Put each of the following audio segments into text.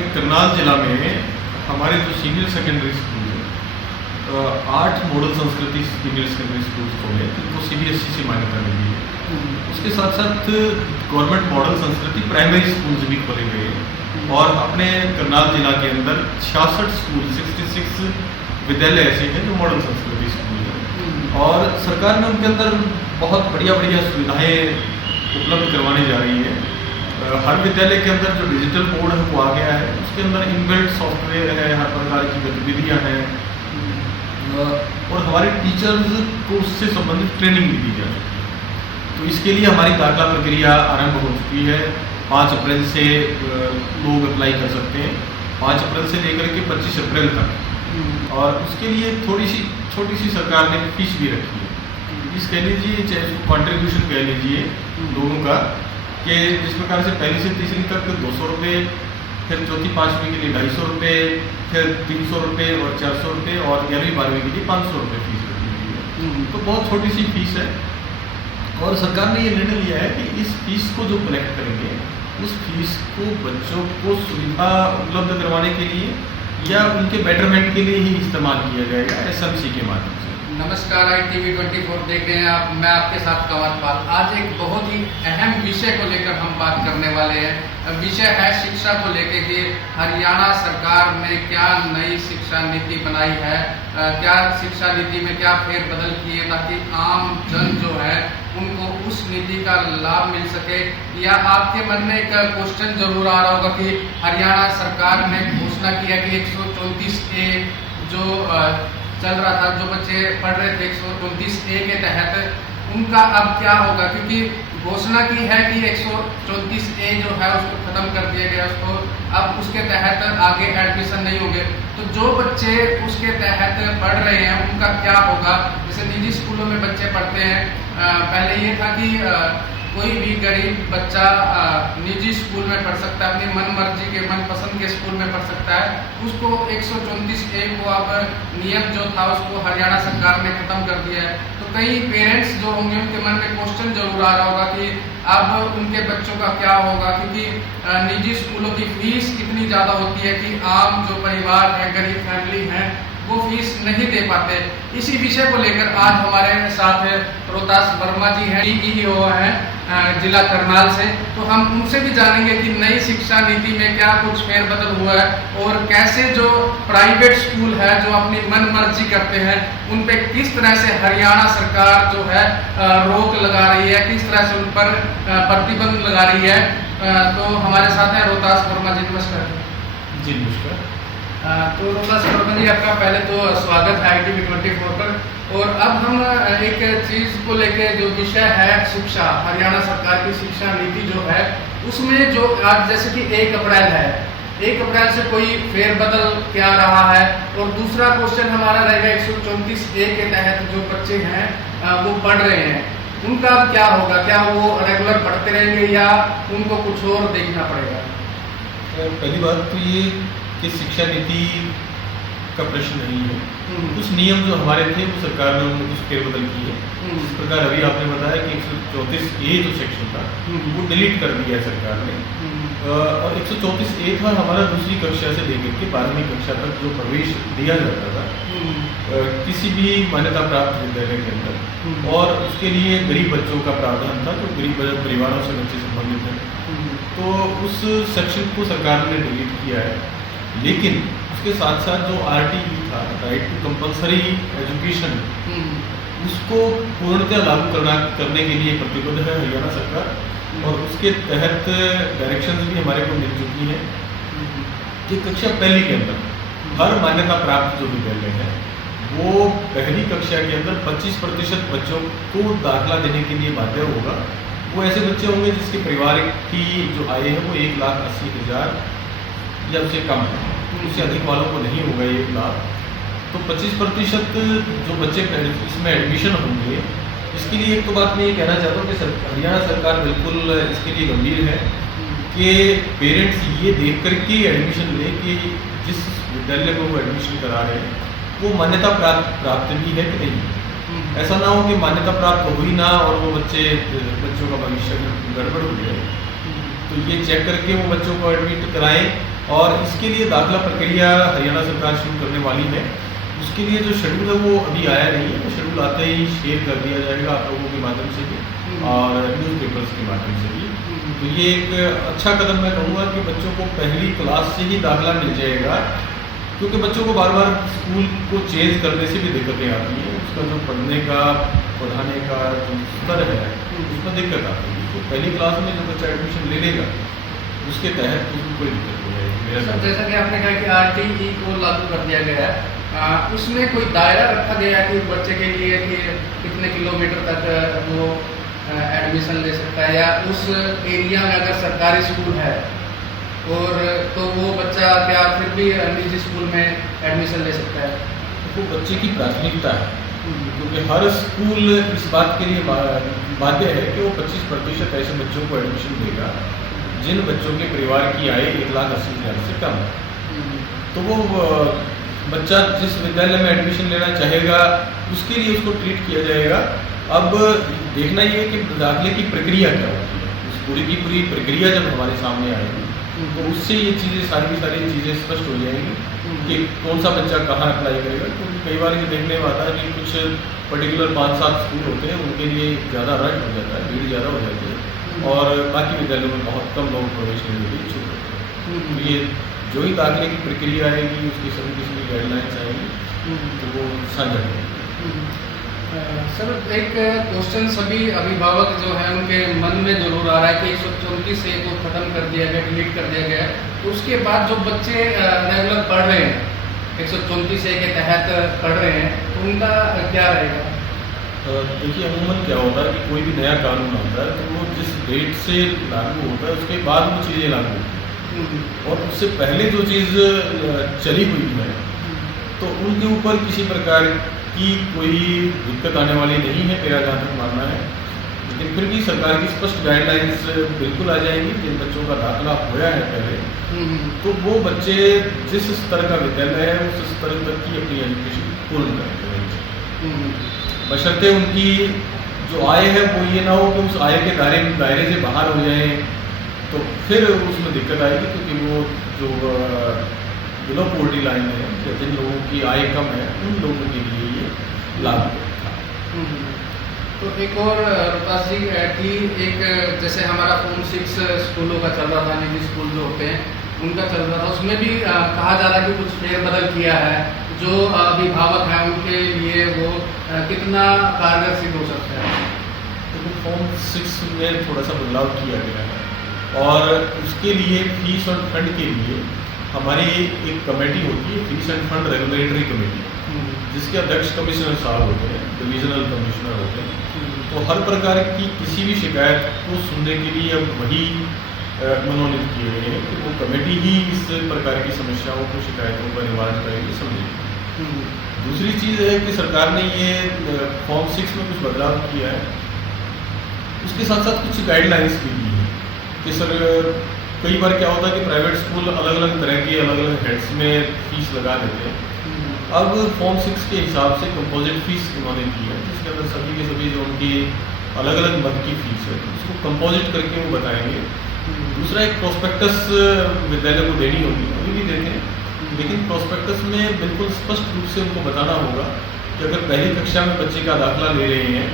में करनाल जिला में हमारे जो सीनियर सेकेंडरी स्कूल है 8 मॉडल संस्कृति सीनियर सेकेंडरी स्कूल खोले जिनको CBSE से मान्यता मिली है। उसके साथ साथ गवर्नमेंट मॉडल संस्कृति प्राइमरी स्कूल्स भी खोले गए हैं और अपने करनाल जिला के अंदर 66 स्कूल 66 विद्यालय ऐसे हैं जो मॉडल संस्कृति स्कूल हैं और सरकार ने उनके अंदर बहुत बढ़िया सुविधाएं उपलब्ध करवाने जा रही है। हर विद्यालय के अंदर जो डिजिटल बोर्ड है वो आ गया है, उसके अंदर इनबिल्ट सॉफ्टवेयर है, हर प्रकार की गतिविधियाँ हैं और हमारे टीचर्स को उससे संबंधित ट्रेनिंग भी दी जा रही है। तो इसके लिए हमारी दाखिला प्रक्रिया आरंभ हो चुकी है। 5 अप्रैल से लोग अप्लाई कर सकते हैं, 5 अप्रैल से लेकर के 25 अप्रैल तक। और उसके लिए छोटी सी सरकार ने फीस भी रखी है। इस कह लीजिए चाहे कॉन्ट्रीब्यूशन कह लीजिए लोगों का कि जिस प्रकार से पहली से तीसरी तक 200 रुपये, फिर चौथी पाँचवीं के लिए 250 रुपये, फिर 300 रुपये और 400 रुपये और 11वीं 12वीं के लिए 500 रुपये फीस रखी हुई है। तो बहुत छोटी सी फीस है और सरकार ने ये निर्णय लिया है कि इस फीस को जो कलेक्ट करेंगे उस फीस को बच्चों को सुविधा उपलब्ध करवाने के लिए या उनके बेटरमेंट के लिए ही इस्तेमाल किया जाएगा SMC के माध्यम से। नमस्कार, ITV 24 देख रहे हैं आप। मैं आपके साथ कंवर पाल। आज एक बहुत ही अहम विषय को लेकर हम बात करने वाले हैं। विषय है शिक्षा को लेकर कि हरियाणा सरकार ने क्या नई शिक्षा नीति बनाई है, क्या शिक्षा नीति में क्या फेरबदल किए ताकि आम जन जो है उनको उस नीति का लाभ मिल सके। या आपके मन में एक क्वेश्चन जरूर आ रहा होगा कि हरियाणा सरकार ने घोषणा किया कि 134A जो चल रहा था, जो बच्चे पढ़ रहे थे 134A के तहत उनका अब क्या होगा, क्योंकि घोषणा की है कि 134A जो है उसको खत्म कर दिया गया, उसको अब उसके तहत आगे एडमिशन नहीं होंगे। तो जो बच्चे उसके तहत पढ़ रहे हैं उनका क्या होगा। जैसे निजी स्कूलों में बच्चे पढ़ते हैं, पहले ये था कि कोई भी गरीब बच्चा निजी स्कूल में पढ़ सकता है, अपनी मन मर्जी के मनपसंद के स्कूल में पढ़ सकता है। उसको 134A को अब नियम जो था उसको हरियाणा सरकार ने खत्म कर दिया है। तो कई पेरेंट्स जो होंगे उनके मन में क्वेश्चन जरूर आ रहा होगा कि अब उनके बच्चों का क्या होगा, क्योंकि निजी स्कूलों की फीस इतनी ज़्यादा होती है कि आम जो परिवार है, गरीब फैमिली है, वो फीस नहीं दे पाते। इसी विषय को लेकर आज हमारे साथ रोहतास वर्मा जी हैं, DEO हैं जिला करनाल से। तो हम उनसे भी जानेंगे कि नई शिक्षा नीति में क्या कुछ फेरबदल हुआ है और कैसे जो प्राइवेट स्कूल है जो अपनी मन मर्जी करते हैं उन पे किस तरह से हरियाणा सरकार जो है रोक लगा रही है, किस तरह से उन पर प्रतिबंध लगा रही है। तो हमारे साथ हैं रोहतास वर्मा जी। नमस्कार जी। नमस्कार। तो रोहतास वर्मा जी, आपका पहले तो स्वागत है ITV 24 पर। और अब हम एक चीज़ को लेके जो विषय है शिक्षा, हरियाणा सरकार की शिक्षा नीति जो है उसमें जो आज जैसे कि 1 अप्रैल है, 1 अप्रैल से कोई फेरबदल क्या रहा है। और दूसरा क्वेश्चन हमारा रहेगा 134A के तहत जो बच्चे हैं वो पढ़ रहे हैं उनका क्या होगा, क्या वो रेगुलर पढ़ते रहेंगे या उनको कुछ और देखना पड़ेगा। पहली बात तो ये कि शिक्षा नीति का प्रश्न नहीं है। कुछ नियम जो हमारे थे वो सरकार ने उनको कुछ फेरबदल किए। इस प्रकार अभी आपने बताया कि 134A जो सेक्शन था वो डिलीट कर दिया है सरकार ने। और 134A था हमारा दूसरी कक्षा से लेकर के 12वीं कक्षा तक जो प्रवेश दिया जाता था किसी भी मान्यता प्राप्त विद्यालय के अंदर, और उसके लिए गरीब बच्चों का प्रावधान था जो गरीब परिवारों से बच्चे संबंधित हैं। तो उस सेक्शन को सरकार ने डिलीट किया है, लेकिन उसके साथ साथ जो RTE था, राइट टू कंपल्सरी एजुकेशन, उसको पूर्णतः लागू करने के लिए प्रतिबद्ध है हरियाणा सरकार। और उसके तहत डायरेक्शंस भी हमारे को मिल चुकी हैं कि कक्षा पहली के अंदर हर मान्यता प्राप्त जो विद्यालय है वो पहली कक्षा के अंदर 25% बच्चों को दाखिला देने के लिए बाध्य होगा। वो ऐसे बच्चे होंगे जिसके परिवार की जो आय है वो 1,80,000 या उससे कम है, उससे अधिक वालों को नहीं होगा ये लाभ। तो 25% जो बच्चे इसमें एडमिशन होंगे, इसके लिए एक तो बात मैं ये कहना चाहता हूँ कि हरियाणा सरकार बिल्कुल इसके लिए गंभीर है कि पेरेंट्स ये देख कर के एडमिशन ले कि जिस विद्यालय में वो एडमिशन करा रहे हैं वो मान्यता प्राप्त भी है कि नहीं। ऐसा ना हो कि मान्यता प्राप्त हो ही ना और वो बच्चों का भविष्य गड़बड़ हो जाए। तो ये चेक करके वो बच्चों को एडमिट कराएं और इसके लिए दाखिला प्रक्रिया हरियाणा सरकार शुरू करने वाली है। उसके लिए जो शेड्यूल है वो अभी आया नहीं है, वो शेड्यूल आते ही शेयर कर दिया जाएगा आप लोगों के माध्यम से भी और न्यूज़पेपर्स के माध्यम से भी। तो ये एक अच्छा कदम मैं कहूँगा कि बच्चों को पहली क्लास से ही दाखिला मिल जाएगा, क्योंकि बच्चों को बार बार स्कूल को चेंज करने से भी दिक्कतें आती हैं। उसका जो पढ़ने का पढ़ाने का जो स्तर है उसमें दिक्कत आती है। तो पहली क्लास में जो बच्चा एडमिशन ले लेगा उसके तहत उसको कोई दिक्कत नहीं आएगी। सर, जैसा कि आपने कहा कि RTE को लागू कर दिया गया है, उसमें कोई दायरा रखा गया है कि बच्चे के लिए कि कितने किलोमीटर तक वो एडमिशन ले सकता है, या उस एरिया में अगर सरकारी स्कूल है और तो वो बच्चा क्या फिर भी निजी स्कूल में एडमिशन ले सकता है? तो बच्चे की प्राथमिकता है, क्योंकि हर स्कूल इस बात के लिए बाध्य है कि वो 25% ऐसे बच्चों को एडमिशन देगा जिन बच्चों के परिवार की आय 1,80,000 से कम है। तो वो बच्चा जिस विद्यालय में एडमिशन लेना चाहेगा उसके लिए उसको ट्रीट किया जाएगा। अब देखना ये कि दाखिले की प्रक्रिया क्या होती है, उस पूरी की पूरी प्रक्रिया जब हमारे सामने आएगी तो उससे ये चीज़ें सारी चीज़ें स्पष्ट हो जाएंगी कि कौन सा बच्चा कहाँ अप्लाई करेगा। क्योंकि कई बार ये देखने में आता है कि कुछ पर्टिकुलर 5-7 स्कूल होते हैं, उनके लिए ज़्यादा रश हो जाता है, भीड़ ज़्यादा हो जाती है और बाकी विद्यालयों में बहुत कम लोग प्रवेश लेने के लिए इच्छुक होते हैं। तो ये जो ही दाखिले की प्रक्रिया आएगी उसकी सभी किस्म की गाइडलाइंस आएंगी तो वो साझा करेंगे। सर, एक क्वेश्चन सभी अभिभावक जो हैं उनके मन में जरूर आ रहा है कि 134 ए को ख़त्म कर दिया गया, डिलीट कर दिया गया, तो उसके बाद जो बच्चे रेगुलर पढ़ रहे हैं 134 ए के तहत पढ़ रहे हैं, उनका क्या रहेगा? देखिए, अमूमन क्या होता है कि कोई भी नया कानून आता है तो वो जिस डेट से लागू होता है उसके बाद वो चीज़ें लागू होती हैं, और उससे पहले जो चीज़ चली हुई है तो उनके ऊपर किसी प्रकार की कोई दिक्कत आने वाली नहीं है, मेरा जहाँ तक मानना है। लेकिन फिर भी सरकार की स्पष्ट गाइडलाइंस बिल्कुल आ जाएंगी। जिन बच्चों का दाखिला होया है पहले तो वो बच्चे जिस स्तर का विद्यालय है उस स्तर तक की अपनी एजुकेशन पूर्ण करेंगे, बशर्ते उनकी जो आय है वो ये ना हो कि उस आय के दायरे से बाहर हो जाए, तो फिर उसमें दिक्कत आएगी। क्योंकि वो जो बिलो पोवर्टी लाइन है, जिन लोगों की आय कम है, उन लोगों के लिए ये लागू है। तो एक और रोहतास जी की एक जैसे हमारा फॉर्म 6 स्कूलों का चल रहा था, निजी स्कूल जो होते हैं उनका चल रहा था, उसमें भी कहा जा रहा है कि कुछ फेरबदल किया है, जो अभिभावक हैं उनके लिए वो कितना कारगर सिद्ध हो सकता है? तो फॉर्म 6 में थोड़ा सा बदलाव किया गया है और उसके लिए फीस और फंड के लिए हमारी एक कमेटी होती है, fees end fund regulatory committee, जिसके अध्यक्ष कमिश्नर साहब होते हैं, डिविजनल कमिश्नर होते हैं। तो हर प्रकार की किसी भी शिकायत को सुनने के लिए अब वही मनोनीत किए गए हैं कि वो कमेटी ही इस प्रकार की समस्याओं को, शिकायतों का निवारण करेगी, समझेगी। दूसरी चीज़ है कि सरकार ने ये फॉर्म 6 में कुछ बदलाव किया है, उसके साथ साथ कुछ गाइडलाइंस भी दी है कि सर कई बार क्या होता है कि प्राइवेट स्कूल अलग अलग तरह के अलग अलग हेड्स में फीस लगा देते हैं। अब फॉर्म 6 के हिसाब से कंपोजिट फीस उन्होंने की है, जिसके अंदर सभी के सभी जो उनकी अलग अलग मद की फीस है उसको कंपोजिट करके वो बताएंगे। दूसरा, एक प्रोस्पेक्टस विद्यालय को देनी होगी, अभी भी देखें, लेकिन प्रोस्पेक्टस में बिल्कुल स्पष्ट रूप से उनको बताना होगा कि अगर पहली कक्षा में बच्चे का दाखिला ले रहे हैं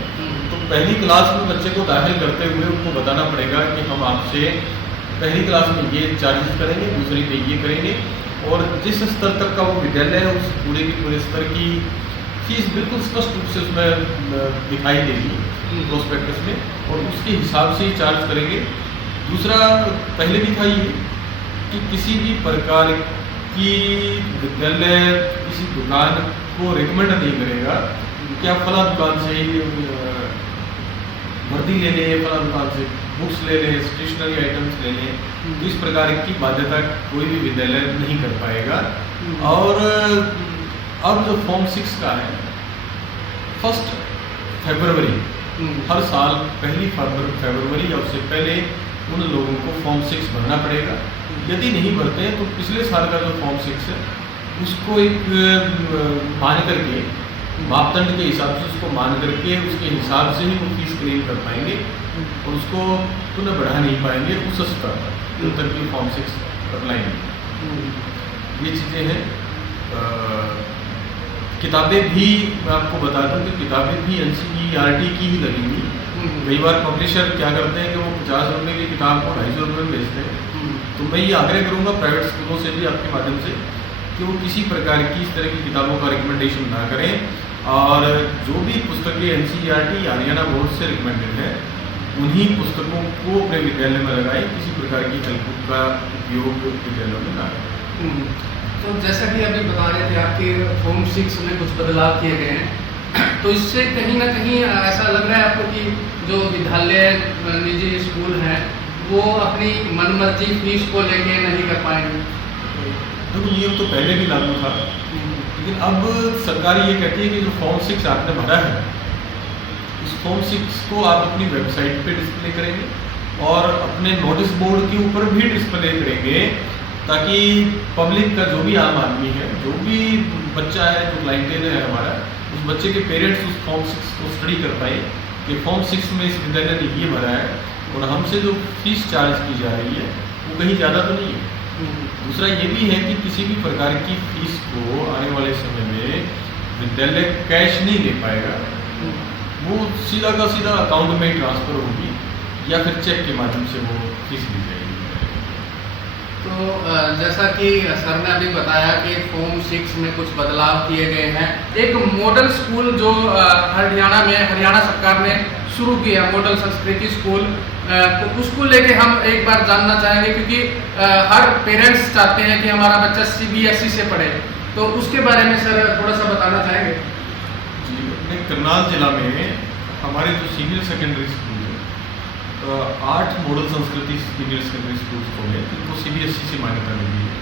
तो पहली क्लास में बच्चे को दाखिल करते हुए उनको बताना पड़ेगा कि हम आपसे पहली क्लास में ये चार्जेस करेंगे, दूसरी में ये करेंगे, और जिस स्तर तक का वो विद्यालय है उस पूरे की पूरे स्तर की फीस बिल्कुल स्पष्ट रूप से उसमें दिखाई देगी प्रोस्पेक्टस में, और उसके हिसाब से ही चार्ज करेंगे। दूसरा, पहले भी था ये कि किसी भी प्रकार की विद्यालय किसी दुकान को रिकमेंड नहीं करेगा कि आप फला दुकान से ही वर्दी ले लें, फला दुकान से बुक्स ले लें, स्टेशनरी आइटम्स ले लें। तो इस प्रकार की बाध्यता कोई भी विद्यालय नहीं कर पाएगा। और अब जो फॉर्म 6 का है, 1 फरवरी हर साल 1 फरवरी या उससे पहले उन लोगों को फॉर्म 6 भरना पड़ेगा। यदि नहीं भरते हैं तो पिछले साल का जो फॉर्म 6 है उसको एक मान करके, मापदंड के हिसाब से उसको मान करके उसके हिसाब से ही वो फीस क्लेम कर पाएंगे और उसको पुनः बढ़ा नहीं पाएंगे उस स्तर पर जो तक की फॉर्म 6 अप्लाई नहीं। ये चीज़ें हैं। किताबें भी मैं आपको बता दूं कि किताबें भी NCERT की ही लगेंगी। कई बार पब्लिशर क्या करते हैं कि वो 50 रुपये की किताब को 250 रुपये में बेचते हैं। तो मैं ये आग्रह करूँगा प्राइवेट स्कूलों से भी आपके माध्यम से कि वो किसी प्रकार की इस तरह की किताबों का रिकमेंडेशन ना करें, और जो भी पुस्तकें NCERT हरियाणा बोर्ड से रिकमेंडेड है उन्हीं पुस्तकों को अपने विद्यालय में लगाएं। किसी प्रकार की हेल्प का उपयोग विद्यालयों में ना करें। तो जैसा कि अभी बता रहे थे आपके फॉर्म 6 में कुछ बदलाव किए गए हैं, तो इससे कहीं ना कहीं ऐसा लग रहा है आपको कि जो विद्यालय निजी स्कूल हैं वो अपनी मनमर्जी फीस को लेके नहीं कर पाएंगे? देखो, नियम तो पहले भी लागू था, लेकिन अब सरकार ये कहती है कि जो फॉर्म 6 आपने भरा है, इस फॉर्म 6 को आप अपनी वेबसाइट पे डिस्प्ले करेंगे और अपने नोटिस बोर्ड के ऊपर भी डिस्प्ले करेंगे, ताकि पब्लिक का जो भी आम आदमी है, जो भी बच्चा है, जो क्लाइंटेल है हमारा, उस बच्चे के पेरेंट्स उस फॉर्म 6 को स्टडी कर पाए कि फॉर्म 6 में इस विद्यालय ने ये भरा है और हमसे जो फीस चार्ज की जा रही है वो कहीं ज़्यादा तो नहीं है। दूसरा ये भी है कि किसी भी प्रकार की फीस को आने वाले समय में विद्यालय कैश नहीं ले पाएगा, वो सीधा का सीधा अकाउंट में ट्रांसफ़र होगी या फिर चेक के माध्यम से वो फीस दी जाएगी। तो जैसा कि सर ने अभी बताया कि फॉर्म 6 में कुछ बदलाव किए गए हैं। एक मॉडल स्कूल जो हरियाणा में हरियाणा सरकार ने शुरू किया, मॉडल संस्कृति स्कूल, तो उसको लेके हम एक बार जानना चाहेंगे, क्योंकि हर पेरेंट्स चाहते हैं कि हमारा बच्चा CBSE से पढ़े, तो उसके बारे में सर थोड़ा सा बताना चाहेंगे? जी, अपने करनाल जिला में हमारे जो सीनियर सेकेंडरी स्कूल 8 मॉडल संस्कृति सीनियर सेकेंडरी स्कूल खोले जिनको CBSE से मान्यता मिली है।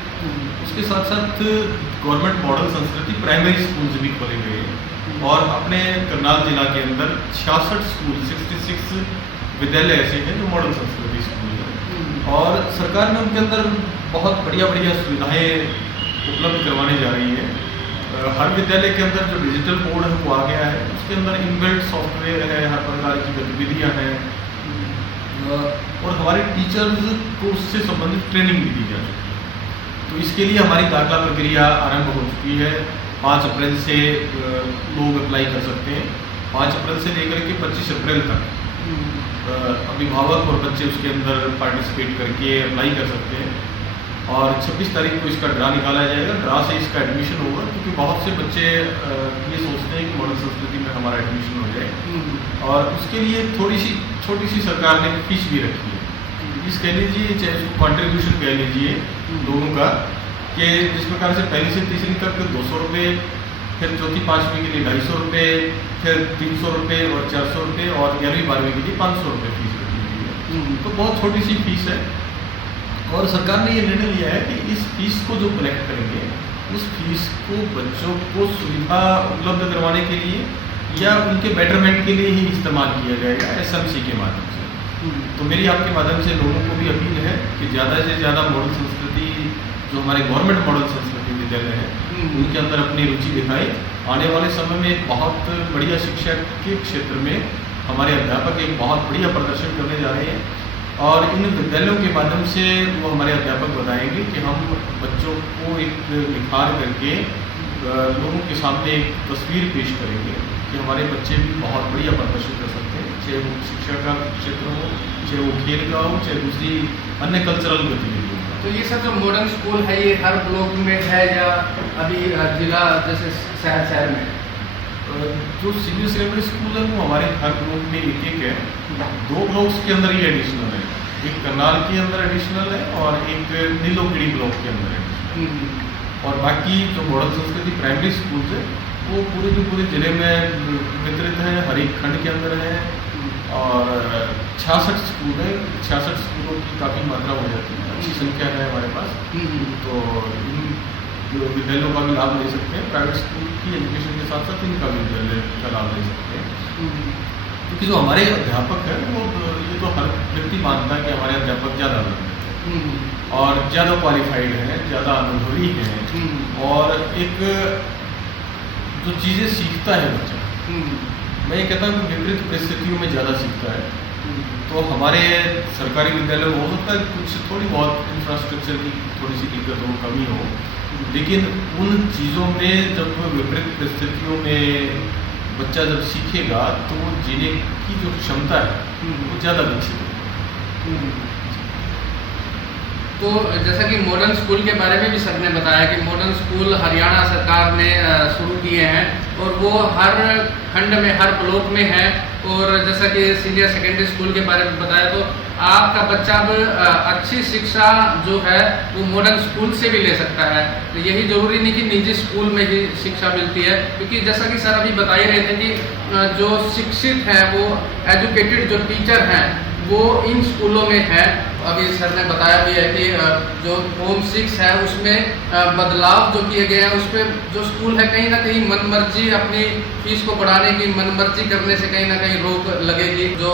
उसके साथ साथ गवर्नमेंट मॉडल संस्कृति प्राइमरी स्कूल्स भी खोले गए हैं और अपने करनाल जिला के अंदर 66 स्कूल 66 विद्यालय ऐसे हैं जो मॉडल संस्कृति स्कूल हैं, और सरकार ने उनके अंदर बहुत बढ़िया बढ़िया सुविधाएँ उपलब्ध करवाने जा रही है। हर विद्यालय के अंदर जो डिजिटल बोर्ड है वो आ गया है, उसके अंदर इनबिल्ट सॉफ्टवेयर है, हर प्रकार की गतिविधियाँ हैं, और हमारे टीचर्स को उससे संबंधित ट्रेनिंग भी दी जा रही है। तो इसके लिए हमारी दाखिला प्रक्रिया आरंभ हो चुकी है। 5 अप्रैल से लोग अप्लाई कर सकते हैं। 5 अप्रैल से लेकर के 25 अप्रैल तक अभिभावक और बच्चे उसके अंदर पार्टिसिपेट करके अप्लाई कर सकते हैं, और 26 तारीख को इसका ड्रा निकाला जाएगा। ड्रा से इसका एडमिशन होगा, क्योंकि बहुत से बच्चे ये सोचते हैं कि मॉडल संस्कृति में हमारा एडमिशन हो जाए, और उसके लिए छोटी सी सरकार ने फीस भी रखी है। इस कह लीजिए, चाहे उसको कॉन्ट्रीब्यूशन कह लीजिए लोगों का, कि जिस प्रकार से पहली से तीसरी तक 200 रुपये, फिर चौथी पाँचवीं के लिए 250 रुपये, फिर 300 रुपये और 400 रुपये, और 11वीं 12वीं के लिए 500 रुपये फीस रखी हुई है। तो बहुत छोटी सी फीस है, और सरकार ने ये निर्णय लिया है कि इस फीस को जो कलेक्ट करेंगे, उस फीस को बच्चों को सुविधा उपलब्ध करवाने के लिए या उनके बेटरमेंट के लिए ही इस्तेमाल किया जाएगा SMC के माध्यम से। तो मेरी आपके माध्यम से लोगों को भी अपील है कि ज़्यादा से ज़्यादा मॉडल संस्कृति, जो हमारे गवर्नमेंट मॉडल संस्कृति विद्यालय है, उनके अंदर अपनी रुचि दिखाएं। आने वाले समय में एक बहुत बढ़िया शिक्षा के क्षेत्र में हमारे अध्यापक एक बहुत बढ़िया प्रदर्शन करने जा रहे हैं, और इन विद्यालयों के माध्यम से वो हमारे अध्यापक बताएंगे कि हम बच्चों को एक निखार करके लोगों के सामने एक तस्वीर पेश करेंगे कि हमारे बच्चे भी बहुत बढ़िया प्रदर्शन कर सकते हैं, चाहे वो शिक्षा का क्षेत्र हो, चाहे वो खेल का हो, चाहे दूसरी अन्य कल्चरल गतिविधि हो। तो ये सब जो मॉडर्न स्कूल है, ये हर ब्लॉक में है या अभी जिला जैसे शहर में? जो सीनियर सेकेंडरी स्कूल है वो हमारे हर ब्लॉक में एक है। 2 ब्लॉक्स के अंदर ये एडिशनल है, एक करनाल के अंदर एडिशनल है और एक नीलोगिरी ब्लॉक के अंदर है। और बाकी जो मॉडल संस्कृति प्राइमरी स्कूल है वो पूरे के पूरे जिले में वितरित है, हर एक खंड के अंदर है, और 66 स्कूल है। 66 स्कूलों की काफ़ी मात्रा हो जाती है, अच्छी संख्या है हमारे पास। तो इन विद्यालयों का भी लाभ ले सकते हैं, प्राइवेट स्कूल की एजुकेशन के साथ साथ इनका भी विद्यालय का लाभ ले सकते हैं। क्योंकि जो हमारे अध्यापक हैं वो, ये तो हर व्यक्ति मानता है कि हमारे अध्यापक ज़्यादा और ज़्यादा क्वालिफाइड हैं, ज़्यादा अनुभवी हैं, और एक जो चीज़ें सीखता है बच्चा, मैं ये कहता हूँ कि विपरीत परिस्थितियों में ज़्यादा सीखता है। तो हमारे सरकारी विद्यालय में हो सकता है कुछ थोड़ी बहुत इंफ्रास्ट्रक्चर की थोड़ी सी दिक्कत हो, कमी हो, लेकिन उन चीज़ों में जब विपरीत परिस्थितियों में बच्चा जब सीखेगा तो वो जीने की जो क्षमता है वो ज़्यादा विकसित होगी। तो जैसा कि मॉडर्न स्कूल के बारे में भी सर ने बताया कि मॉडर्न स्कूल हरियाणा सरकार ने शुरू किए हैं और वो हर खंड में, हर ब्लॉक में है। और जैसा कि सीनियर सेकेंडरी स्कूल के बारे में बताया, तो आपका बच्चा अब अच्छी शिक्षा जो है वो मॉडर्न स्कूल से भी ले सकता है। तो यही जरूरी नहीं कि निजी स्कूल में ही शिक्षा मिलती है, क्योंकि जैसा कि सर अभी बता ही रहे थे कि जो शिक्षित हैं, वो एजुकेटेड जो टीचर हैं वो इन स्कूलों में है। अभी सर ने बताया भी है कि जो फॉर्म 6 है उसमें बदलाव जो किए गए हैं, उस पर जो स्कूल है कहीं ना कहीं मनमर्जी अपनी फीस को बढ़ाने की, मनमर्जी करने से कहीं ना कहीं रोक लगेगी। जो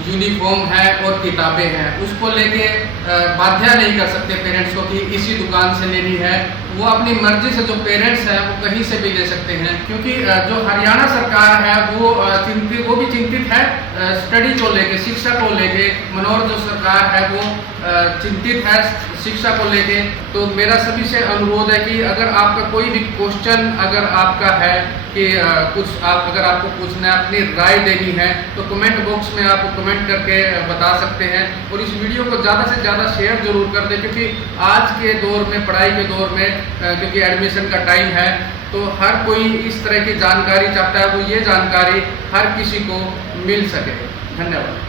यूनिफॉर्म है और किताबें हैं उसको लेके बाध्य नहीं कर सकते पेरेंट्स को कि इसी दुकान से लेनी है। वो अपनी मर्जी से जो पेरेंट्स हैं वो कहीं से भी ले सकते हैं, क्योंकि जो हरियाणा सरकार है वो भी चिंतित है स्टडी को लेके, शिक्षा को लेके। मनोहर जो सरकार है वो चिंतित है शिक्षा को लेके। तो मेरा सभी से अनुरोध है कि अगर आपका कोई भी क्वेश्चन अगर आपका है कि अगर आपको पूछना है, अपनी राय देनी है, तो कमेंट बॉक्स में आप कमेंट करके बता सकते हैं। और इस वीडियो को ज़्यादा से ज़्यादा शेयर जरूर कर दें, क्योंकि आज के दौर में, पढ़ाई के दौर में, क्योंकि एडमिशन का टाइम है, तो हर कोई इस तरह की जानकारी चाहता है, वो ये जानकारी हर किसी को मिल सके। धन्यवाद।